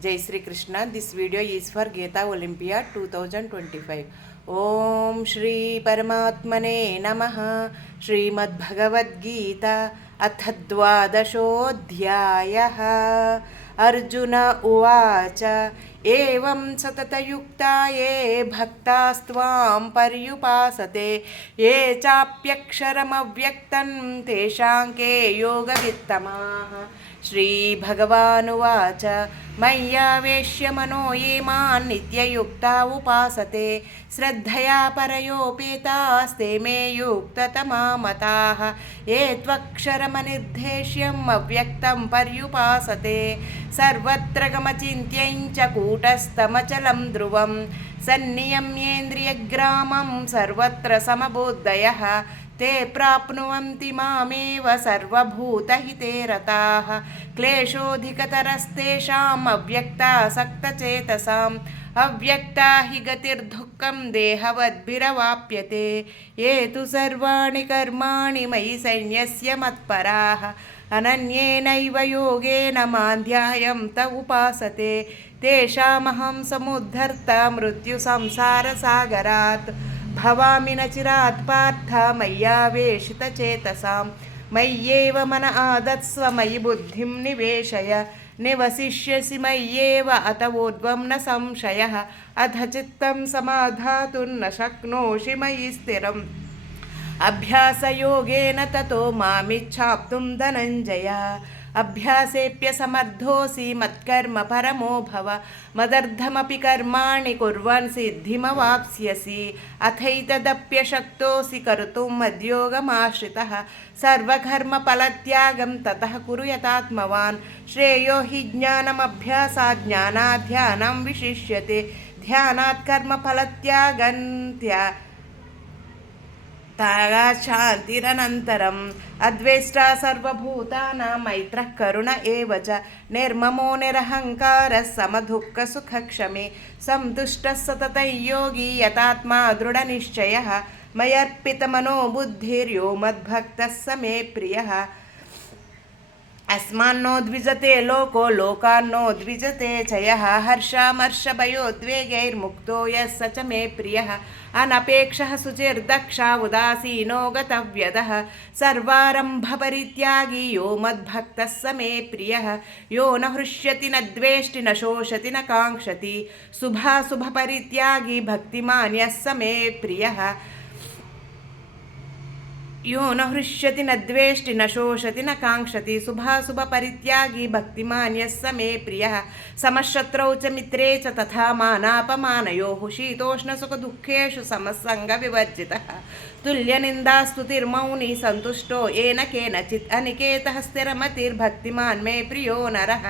Jai Sri Krishna. This video is for Gita Olympiad 2025. Om Shri Paramatmane Namaha. Srimad Bhagavad Gita Athadvadashodhyayaha. Arjuna Uvacha Evam Satatayukta Ye Bhaktastvam Paryupasate Ye Chapyaksharam Avyaktam Teshanke Yoga Vittamaha. Shri भगवानुवाच मय्यावेश्य मनो ये मां नित्ययुक्ता उपासते श्रद्धया परयोपेतास्ते मे युक्ततमा मताः ये त्वक्षरमनिर्देश्यम् अव्यक्तं पर्युपासते सर्वत्र गमचिन्त्यं च कूटस्थमचलं ध्रुवं सन्नियम्येन्द्रियग्रामं सर्वत्र समबुद्धयः ते प्राप्नुवन्ति मामेव सर्वभूतहिते रताः क्लेशोऽधिकतरस्तेषाम् अव्यक्तासक्तचेतसाम् अव्यक्ता हि गतिर्दुःखं देहवद्भिरवाप्यते ये तु सर्वाणि कर्माणि मयि सन्न्यस्य मत्पराः अनन्येनैव योगेन मां ध्यायन्त उपासते तेषामहं समुद्धर्ता मृत्युसंसारसागरात् भवामि न चिरात् पार्थ मय्यावेशितचेतसां मय्येव मन आदत्स्व मयि बुद्धिं निवेशय निवसिष्यसि मय्येव अत ऊर्ध्वं न संशयः अथ चित्तं समाधातुं न शक्नोषि मयि स्थिरम् अभ्यासयोगेन ततो मामिच्छाप्तुं धनञ्जय अभ्यासेऽप्यसमर्थोऽसि मत्कर्म परमो भव मदर्थमपि कर्माणि कुर्वन् सिद्धिमवाप्स्यसि अथैतदप्यशक्तोऽसि कर्तुं मद्योगमाश्रितः सर्वकर्मफलत्यागं ततः कुरु यतात्मवान् श्रेयो हि ज्ञानमभ्यासात् ज्ञानात् ध्यानं विशिष्यते ध्यानात् कर्मफलत्यागन्त्या शान्तिरनन्तरम् अद्वेष्टा सर्वभूतानां मैत्रः करुण एव च निर्ममो निरहङ्कारः समदुःखसुखक्षमे सन्तुष्टः सततं योगी यतात्मा दृढनिश्चयः मयर्पितमनो बुद्धिर्यो मद्भक्तः स मे प्रियः अस्मान्नो द्विजते लोको लोकान्नो द्विजते च यः हर्षामर्षभयोद्वेगैर्मुक्तो यः स च मे प्रियः अनपेक्षः शुचिर्दक्षः उदासीनो गतव्यदः सर्वारम्भपरित्यागी यो मद्भक्तः स मे प्रियः यो न हृष्यति न द्वेष्टि न शोषति न काङ्क्षति शुभाशुभपरित्यागी भक्तिमान् यः स मे प्रियः यो न हृष्यति न द्वेष्टि न शोषति न काङ्क्षति शुभाशुभपरित्यागी भक्तिमान् यः स मे प्रियः समशत्रौ च मित्रे च तथा मानापमानयोः शीतोष्णसुखदुःखेषु समस्सङ्गविवर्जितः तुल्यनिन्दास्तुतिर्मौनी सन्तुष्टो येन केनचित् अनिकेतः स्थिरमतिर्भक्तिमान् मे प्रियो नरः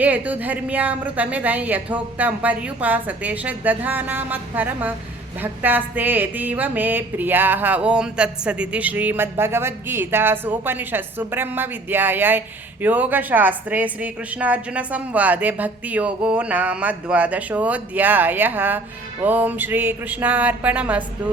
ये तु धर्म्यामृतमिदं यथोक्तं पर्युपासते श्रद्दधाना मत्परम भक्तास्तेतीव मे प्रियाः ओम तत्सदिति श्रीमद्भगवद्गीतासु उपनिषत्सु ब्रह्मविद्यायां योगशास्त्रे श्रीकृष्णार्जुनसंवादे भक्तियोगो नाम 12 ओम श्रीकृष्णार्पणमस्तु।